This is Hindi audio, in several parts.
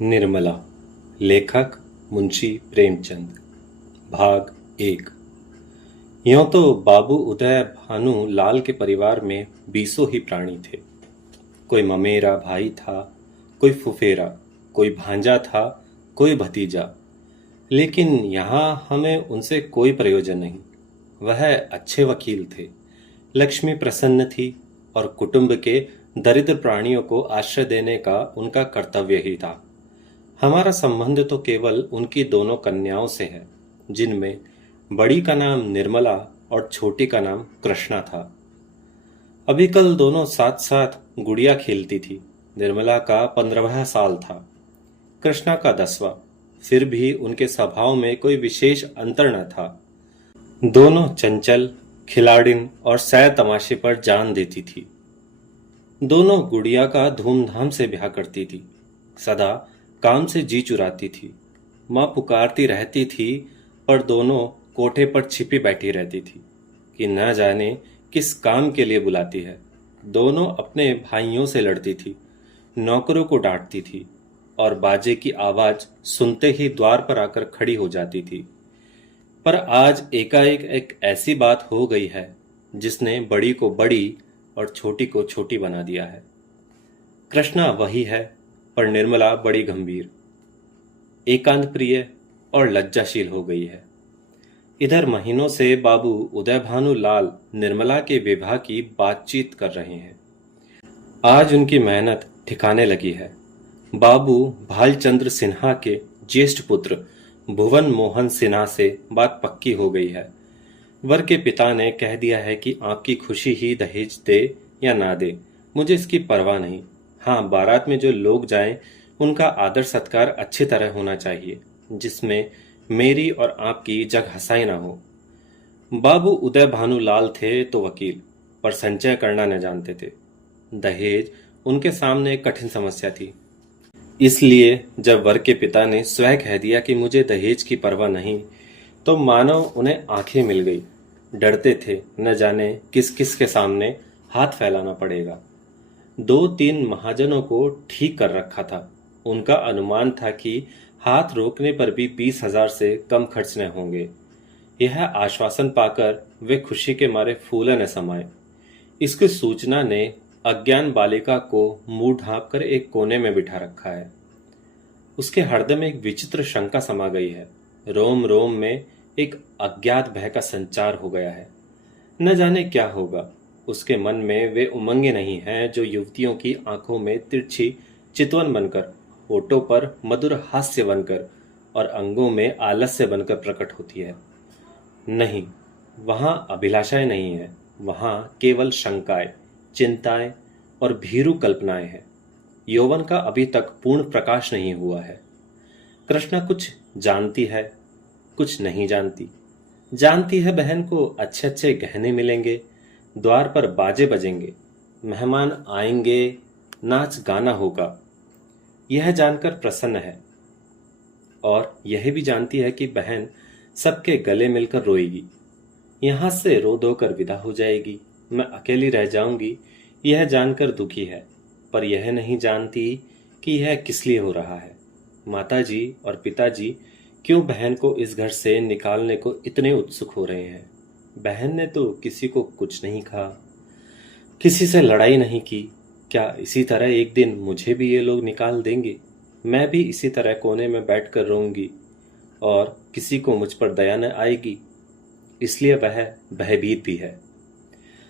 निर्मला। लेखक मुंशी प्रेमचंद। भाग 1। यों तो बाबू उदय भानु लाल के परिवार में बीसों ही प्राणी थे। कोई ममेरा भाई था, कोई फुफेरा, कोई भांजा था, कोई भतीजा। लेकिन यहाँ हमें उनसे कोई प्रयोजन नहीं। वह अच्छे वकील थे, लक्ष्मी प्रसन्न थी और कुटुंब के दरिद्र प्राणियों को आश्रय देने का उनका कर्तव्य ही था। हमारा संबंध तो केवल उनकी दोनों कन्याओं से है, जिनमें बड़ी का नाम निर्मला और छोटी का नाम कृष्णा था। अभी कल दोनों साथ साथ गुड़िया खेलती थी। निर्मला का 15वां साल था, कृष्णा का 10वां। फिर भी उनके स्वभाव में कोई विशेष अंतर न था। दोनों चंचल, खिलाड़िन और सैर तमाशे पर जान देती थी। दोनों गुड़िया का धूमधाम से ब्याह करती थी, सदा काम से जी चुराती थी। माँ पुकारती रहती थी, पर दोनों कोठे पर छिपी बैठी रहती थी कि न जाने किस काम के लिए बुलाती है। दोनों अपने भाइयों से लड़ती थी, नौकरों को डांटती थी और बाजे की आवाज सुनते ही द्वार पर आकर खड़ी हो जाती थी। पर आज एकाएक एक ऐसी बात हो गई है जिसने बड़ी को बड़ी और छोटी को छोटी बना दिया है। कृष्णा वही है, पर निर्मला बड़ी गंभीर, एकांत प्रिय और लज्जाशील हो गई है। इधर महीनों से बाबू उदय भानु लाल निर्मला के विवाह की बातचीत कर रहे हैं। आज उनकी मेहनत ठिकाने लगी है। बाबू भालचंद्र सिन्हा के ज्येष्ठ पुत्र भुवन मोहन सिन्हा से बात पक्की हो गई है। वर के पिता ने कह दिया है कि आपकी खुशी ही दहेज दे या ना दे, मुझे इसकी परवाह नहीं। हाँ, बारात में जो लोग जाएं उनका आदर सत्कार अच्छी तरह होना चाहिए, जिसमें मेरी और आपकी जग हंसाई ना हो। बाबू उदय भानु लाल थे तो वकील, पर संचय करना न जानते थे। दहेज उनके सामने एक कठिन समस्या थी। इसलिए जब वर के पिता ने स्वयं कह दिया कि मुझे दहेज की परवाह नहीं, तो मानो उन्हें आंखें मिल गई। डरते थे, न जाने किस किस के सामने हाथ फैलाना पड़ेगा। 2-3 महाजनों को ठीक कर रखा था। उनका अनुमान था कि हाथ रोकने पर भी 20,000 से कम खर्च न होंगे। यह आश्वासन पाकर वे खुशी के मारे फूले न समाये। इसकी सूचना ने अज्ञान बालिका को मुंह ढांप कर एक कोने में बिठा रखा है। उसके हृदय में एक विचित्र शंका समा गई है। रोम रोम में एक अज्ञात भय का संचार हो गया है। न जाने क्या होगा। उसके मन में वे उमंगें नहीं हैं जो युवतियों की आंखों में तिरछी चितवन बनकर, होठों पर मधुर हास्य बनकर और अंगों में आलस्य बनकर प्रकट होती है। नहीं, वहां अभिलाषाएं नहीं है, वहां केवल शंकाएं, चिंताएं और भीरू कल्पनाएं हैं। यौवन का अभी तक पूर्ण प्रकाश नहीं हुआ है। कृष्णा कुछ जानती है, कुछ नहीं जानती। जानती है बहन को अच्छे अच्छे गहने मिलेंगे, द्वार पर बाजे बजेंगे, मेहमान आएंगे, नाच गाना होगा। यह जानकर प्रसन्न है और यह भी जानती है कि बहन सबके गले मिलकर रोएगी, यहां से रो धो कर विदा हो जाएगी। मैं अकेली रह जाऊंगी, यह जानकर दुखी है, पर यह नहीं जानती कि यह किस लिए हो रहा है। माताजी और पिताजी क्यों बहन को इस घर से निकालने को इतने उत्सुक हो रहे हैं। बहन ने तो किसी को कुछ नहीं कहा, किसी से लड़ाई नहीं की। क्या इसी तरह एक दिन मुझे भी ये लोग निकाल देंगे? मैं भी इसी तरह कोने में बैठकर रोऊंगी और किसी को मुझ पर दया न आएगी। इसलिए वह भयभीत भी है।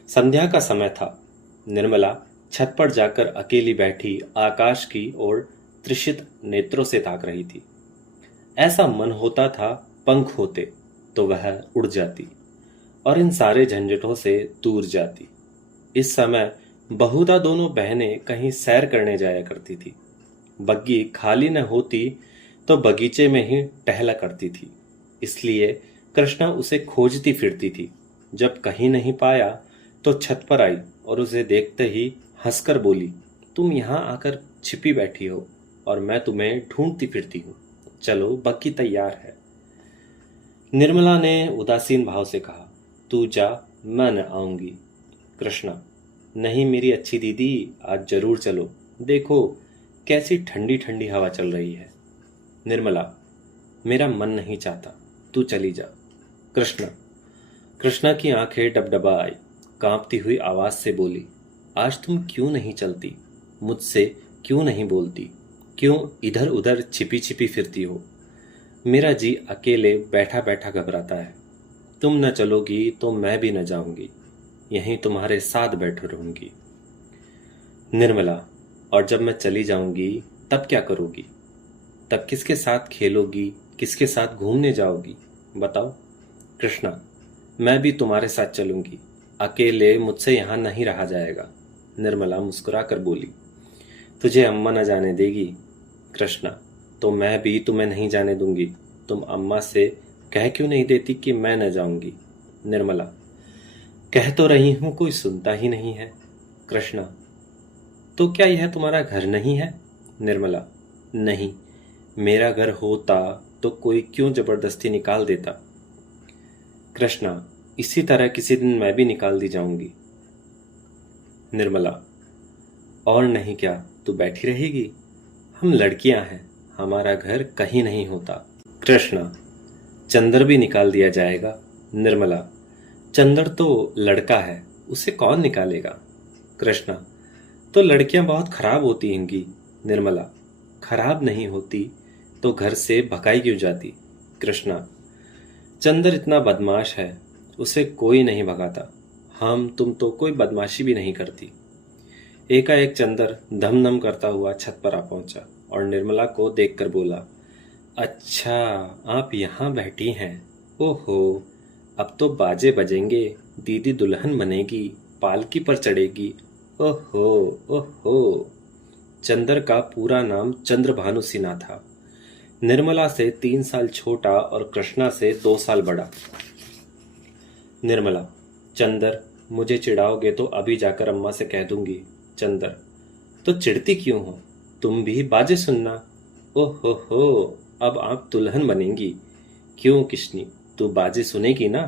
संध्या का समय था। निर्मला छत पर जाकर अकेली बैठी आकाश की ओर त्रिषित नेत्रों से ताक रही थी। ऐसा मन होता था पंख होते तो वह उड़ जाती और इन सारे झंझटों से दूर जाती। इस समय बहुधा दोनों बहनें कहीं सैर करने जाया करती थी। बग्गी खाली न होती तो बगीचे में ही टहला करती थी। इसलिए कृष्णा उसे खोजती फिरती थी। जब कहीं नहीं पाया तो छत पर आई और उसे देखते ही हंसकर बोली, तुम यहाँ आकर छिपी बैठी हो और मैं तुम्हें ढूंढती फिरती हूँ। चलो, बग्गी तैयार है। निर्मला ने उदासीन भाव से कहा, तू जा, मैं न आऊंगी। कृष्णा, नहीं मेरी अच्छी दीदी, आज जरूर चलो। देखो कैसी ठंडी ठंडी हवा चल रही है। निर्मला, मेरा मन नहीं चाहता, तू चली जा। कृष्णा की आंखें डबडबा आई, कांपती हुई आवाज से बोली, आज तुम क्यों नहीं चलती, मुझसे क्यों नहीं बोलती, क्यों इधर उधर छिपी छिपी फिरती हो। मेरा जी अकेले बैठा बैठा घबराता है। तुम न चलोगी तो मैं भी न जाऊंगी, यहीं तुम्हारे साथ बैठे रहूंगी। निर्मला, और जब मैं चली जाऊंगी तब क्या करोगी? तब किसके साथ खेलोगी, किसके साथ घूमने जाओगी, बताओ। कृष्णा, मैं भी तुम्हारे साथ चलूंगी, अकेले मुझसे यहां नहीं रहा जाएगा। निर्मला मुस्कुरा कर बोली, तुझे अम्मा न जाने देगी। कृष्णा, तो मैं भी तुम्हें नहीं जाने दूंगी। तुम अम्मा से कह क्यों नहीं देती कि मैं न जाऊंगी? निर्मला, कह तो रही हूं, कोई सुनता ही नहीं है। कृष्णा, तो क्या यह तुम्हारा घर नहीं है? निर्मला, नहीं, मेरा घर होता तो कोई क्यों जबरदस्ती निकाल देता। कृष्णा, इसी तरह किसी दिन मैं भी निकाल दी जाऊंगी। निर्मला, और नहीं क्या, तू बैठी रहेगी? हम लड़कियां हैं, हमारा घर कहीं नहीं होता। कृष्णा, चंदर भी निकाल दिया जाएगा। निर्मला, चंदर तो लड़का है, उसे कौन निकालेगा? कृष्णा, तो लड़कियां बहुत खराब होती होंगी। निर्मला, खराब नहीं होती तो घर से भगाई क्यों जाती? कृष्णा, चंदर इतना बदमाश है, उसे कोई नहीं भगाता। हम तुम तो कोई बदमाशी भी नहीं करती। एकाएक चंदर धम धम करता हुआ छत पर आ पहुंचा और निर्मला को देखकर बोला, अच्छा, आप यहाँ बैठी हैं। ओहो, अब तो बाजे बजेंगे, दीदी दुल्हन बनेगी, पालकी पर चढ़ेगी। ओहो ओहो। चंदर का पूरा नाम चंद्रभानु सिन्हा था। निर्मला से 3 साल छोटा और कृष्णा से 2 साल बड़ा। निर्मला, चंदर, मुझे चिढ़ाओगे तो अभी जाकर अम्मा से कह दूंगी। चंदर, तो चिढ़ती क्यों हो, तुम भी बाजे सुनना। ओहो हो, अब आप दुल्हन बनेंगी। क्यों किशनी, तू बाजे सुनेगी ना?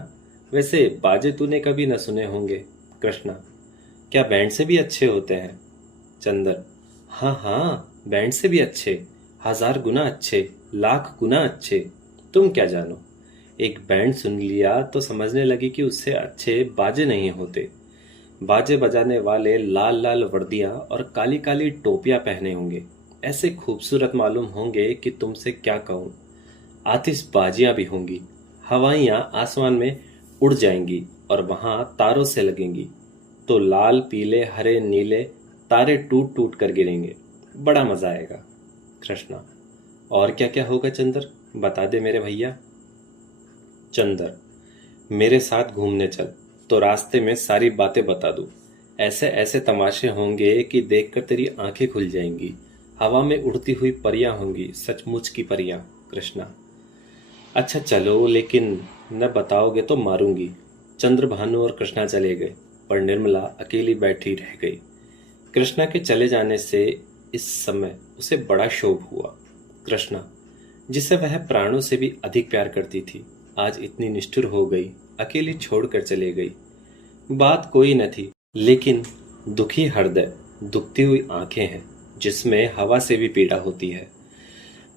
वैसे बाजे तूने कभी न सुने होंगे। कृष्णा, क्या बैंड से भी अच्छे होते हैं? चंदर, हाँ हाँ, बैंड से भी अच्छे, 1000 गुना अच्छे, लाख गुना अच्छे। तुम क्या जानो, एक बैंड सुन लिया तो समझने लगी कि उससे अच्छे बाजे नहीं होते। बाजे बजाने वाले लाल लाल वर्दियां और काली काली टोपियां पहने होंगे, ऐसे खूबसूरत मालूम होंगे कि तुमसे क्या कहूं। आतिशबाजियां भी होंगी, हवाइयां आसमान में उड़ जाएंगी और वहां तारों से लगेंगी तो लाल पीले हरे नीले तारे टूट टूट कर गिरेंगे। बड़ा मजा आएगा। कृष्णा, और क्या क्या होगा चंदर, बता दे मेरे भैया। चंदर, मेरे साथ घूमने चल तो रास्ते में सारी बातें बता दूं। ऐसे ऐसे तमाशे होंगे कि देखकर तेरी आंखें खुल जाएंगी। हवा में उड़ती हुई परियां होंगी, सचमुच की परियां। कृष्णा, अच्छा चलो, लेकिन न बताओगे तो मारूंगी। चंद्रभानु और कृष्णा चले गए, पर निर्मला अकेली बैठी रह गई। कृष्णा के चले जाने से इस समय उसे बड़ा क्षोभ हुआ। कृष्णा, जिसे वह प्राणों से भी अधिक प्यार करती थी, आज इतनी निष्ठुर हो गई, अकेली छोड़कर चले गई। बात कोई न थी, लेकिन दुखी हृदय, दुखती हुई आंखें हैं जिसमें हवा से भी पीड़ा होती है।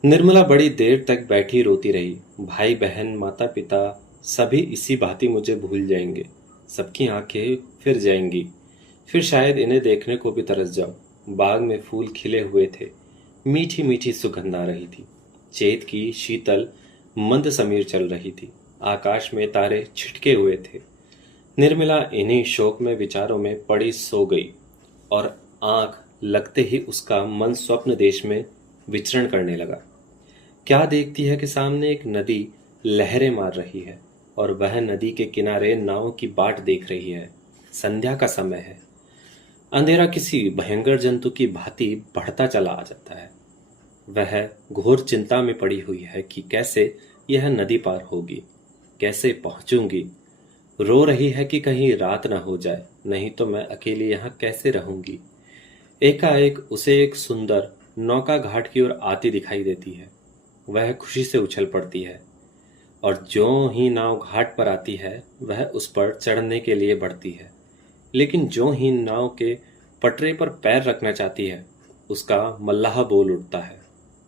निर्मला बड़ी देर तक बैठी रोती रही। भाई बहन माता पिता सभी इसी भांति मुझे भूल जाएंगे, सबकी आंखें फिर जाएंगी, फिर शायद इन्हें देखने को भी तरस जाऊं। बाग में फूल खिले हुए थे, मीठी मीठी सुगंध आ रही थी। चैत की शीतल मंद समीर चल रही थी, आकाश में तारे छिटके हुए थे। निर्मला इन्हीं शोक में विचारों में पड़ी सो गई और आंख लगते ही उसका मन स्वप्न देश में विचरण करने लगा। क्या देखती है कि सामने एक नदी लहरें मार रही है और वह नदी के किनारे नावों की बाट देख रही है। संध्या का समय है। अंधेरा किसी भयंकर जंतु की भांति बढ़ता चला आ जाता है। वह घोर चिंता में पड़ी हुई है कि कैसे यह नदी पार होगी, कैसे पहुंचूंगी। रो रही है कि कहीं रात न हो जाए, नहीं तो मैं अकेली यहाँ कैसे रहूंगी। एकाएक उसे एक सुंदर नौका घाट की ओर आती दिखाई देती है। वह खुशी से उछल पड़ती है और ज्यों ही नाव घाट पर आती है, वह उस पर चढ़ने के लिए बढ़ती है। लेकिन ज्यों ही नाव के पटरे पर पैर रखना चाहती है, उसका मल्लाह बोल उठता है,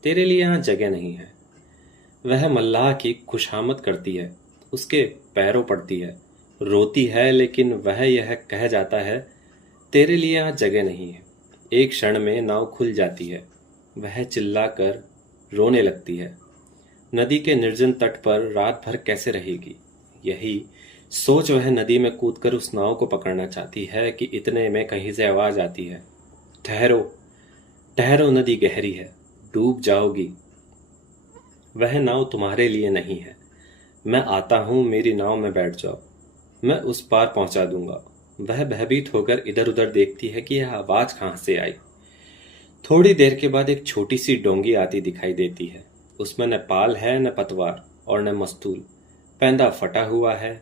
तेरे लिए यहाँ जगह नहीं है। वह मल्लाह की खुशामद करती है, उसके पैरों पड़ती है, रोती है, लेकिन वह यह कह जाता है, तेरे लिए यहाँ जगह नहीं है। एक क्षण में नाव खुल जाती है। वह चिल्लाकर रोने लगती है। नदी के निर्जन तट पर रात भर कैसे रहेगी, यही सोच वह नदी में कूदकर उस नाव को पकड़ना चाहती है कि इतने में कहीं से आवाज आती है, ठहरो ठहरो, नदी गहरी है, डूब जाओगी। वह नाव तुम्हारे लिए नहीं है। मैं आता हूं, मेरी नाव में बैठ जाओ, मैं उस पार पहुंचा दूंगा। वह भयभीत होकर इधर उधर देखती है कि यह आवाज कहां से आई। थोड़ी देर के बाद एक छोटी सी डोंगी आती दिखाई देती है। उसमें न पाल है, न पतवार और न मस्तूल। पैंदा फटा हुआ है,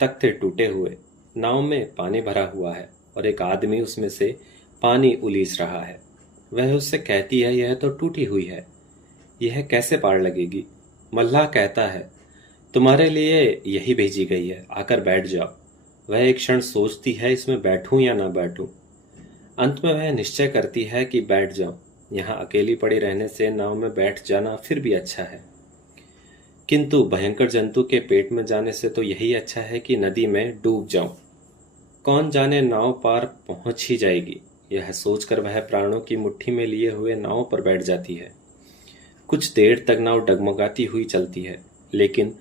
तख्ते टूटे हुए। नाव में पानी भरा हुआ है और एक आदमी उसमें से पानी उलीस रहा है। वह उससे कहती है, यह तो टूटी हुई है, यह कैसे पार लगेगी। मल्लाह कहता है, तुम्हारे लिए यही भेजी गई है, आकर बैठ जाओ। वह एक क्षण सोचती है, इसमें बैठूं या ना बैठूं। अंत में वह निश्चय करती है कि बैठ जाऊं। यहाँ अकेली पड़ी रहने से नाव में बैठ जाना फिर भी अच्छा है, किंतु भयंकर जंतु के पेट में जाने से तो यही अच्छा है कि नदी में डूब जाऊं। कौन जाने नाव पार पहुंच ही जाएगी। यह सोचकर वह प्राणों की मुट्ठी में लिए हुए नाव पर बैठ जाती है। कुछ देर तक नाव डगमगाती हुई चलती है, लेकिन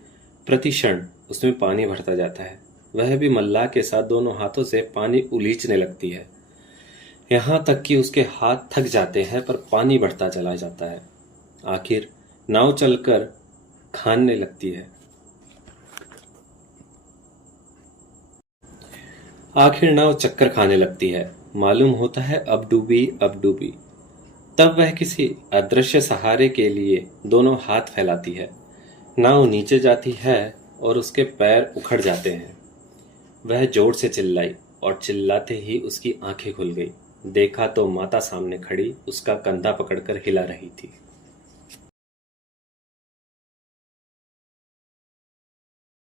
प्रतिक्षण उसमें पानी भरता जाता है। वह भी मल्लाह के साथ दोनों हाथों से पानी उलीचने लगती है, यहाँ तक कि उसके हाथ थक जाते हैं, पर पानी बढ़ता चला जाता है। आखिर नाव चलकर खाने लगती है। आखिर नाव चक्कर खाने लगती है। मालूम होता है अब डूबी, अब डूबी। तब वह किसी अदृश्य सहारे के लिए दोनों हाथ फैलाती है। नाव नीचे जाती है और उसके पैर उखड़ जाते हैं। वह जोर से चिल्लाई और चिल्लाते ही उसकी आंखें खुल गई। देखा तो माता सामने खड़ी उसका कंधा पकड़कर हिला रही थी।